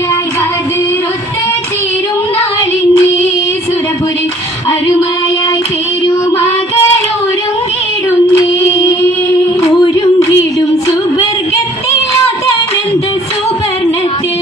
കതിരൊത്ത ചേരും നാളിന്റെ സുരപുരി അരുമയായി പേരുമകളൊരുങ്ങിടുന്നേ ഒരുങ്ങിടും സുവർഗത്തിലാതനന്ദ സുവർണത്തിൽ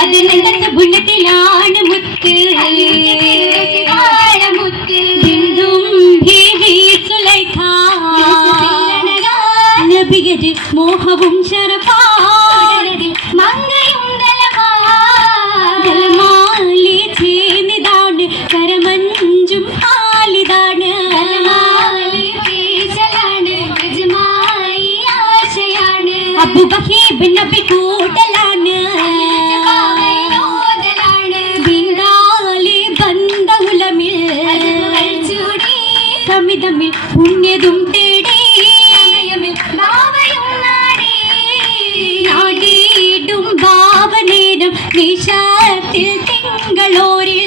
അതിനെന്ത ഗുണത്തിലാണ് മുത്ത്. മുത്ത് ഭീഹി സുലൈഖ നബിയത് മോഹവും ശരഫാരതി പുണ്യതും തേടി നാടിയിടും ഭാവനേരം നിശാത്തിൽ തിങ്കളോരിൽ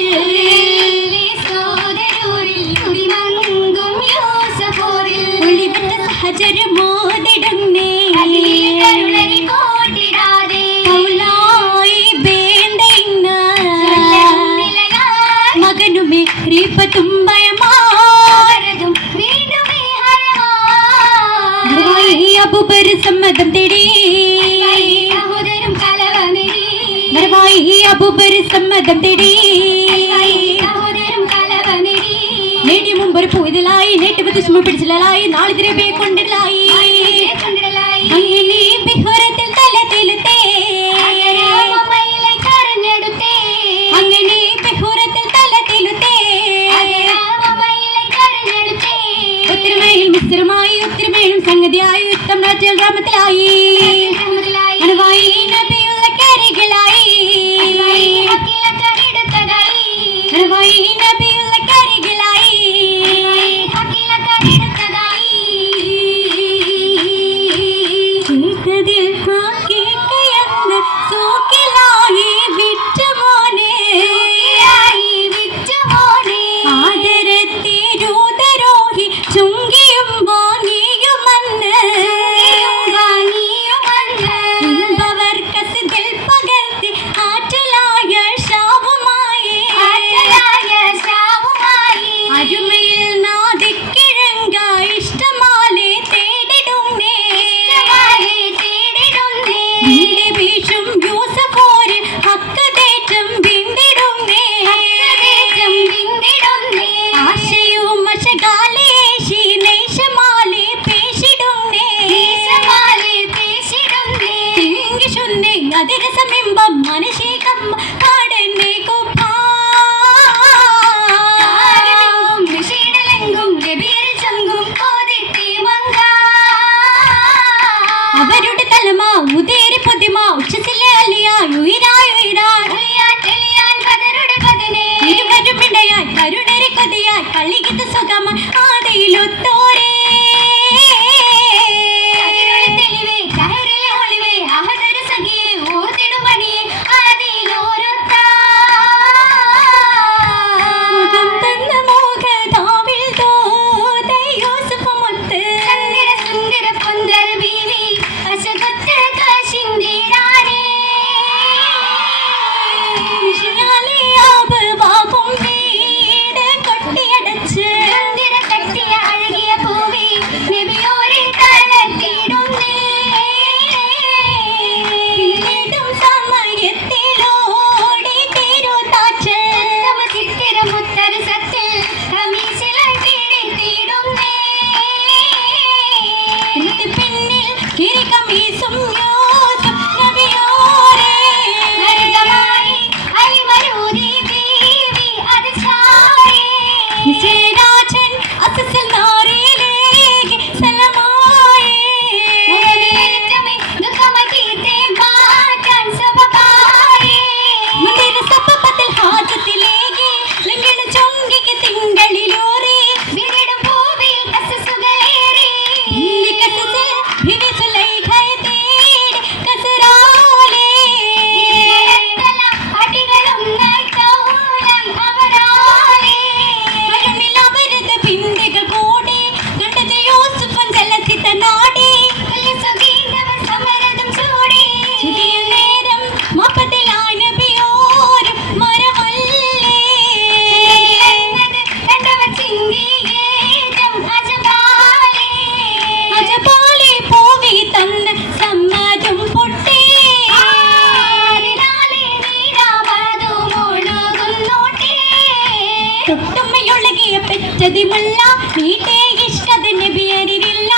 സമ്മതം തേടി സമ്മതം നേടി മുമ്പൊരു നേട്ട് ദുഷ്മ പിടിച്ചിലായി നാളിതിരെ ബിഹുരത്തിൽ തലത്തിലുത്തേ സംഗതിയായി चल आई। রেখে കുട്ടമ്മയൊഴുകിയ പെറ്റതിമല്ല. വീട്ടേ ഇഷ്ടത നബിയറിവില്ല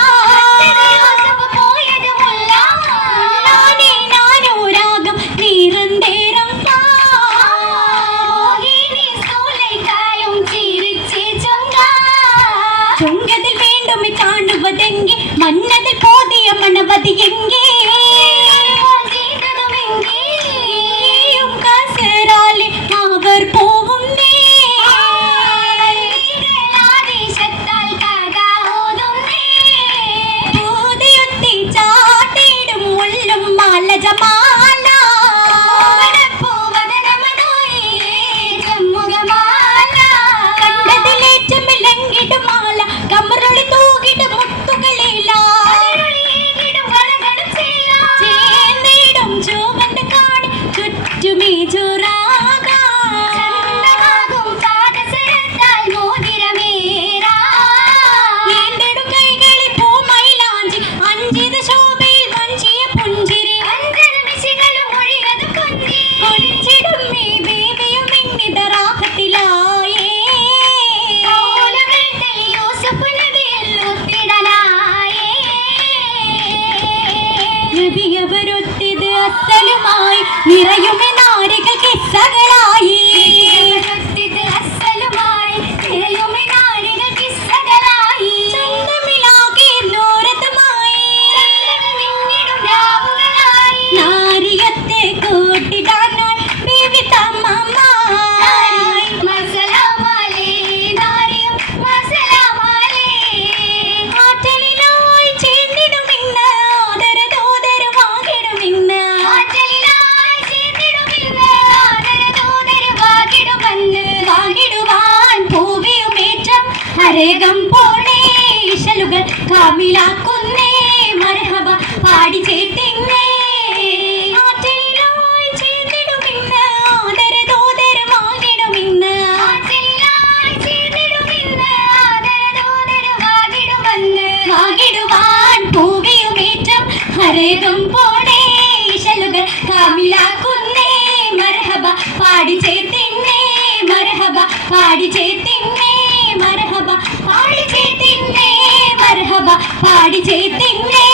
ചുങ്കതിൽ വീണ്ടും കാണുവതെങ്കിൽ മന്നതിൽ പോതിയ മണവതിയെങ്കിൽ പാടി ചേത്തിന്നേ മർഹബ പാടി ചേത്തിന്നേ മർഹബ പാടി ചേത്തിന്നേ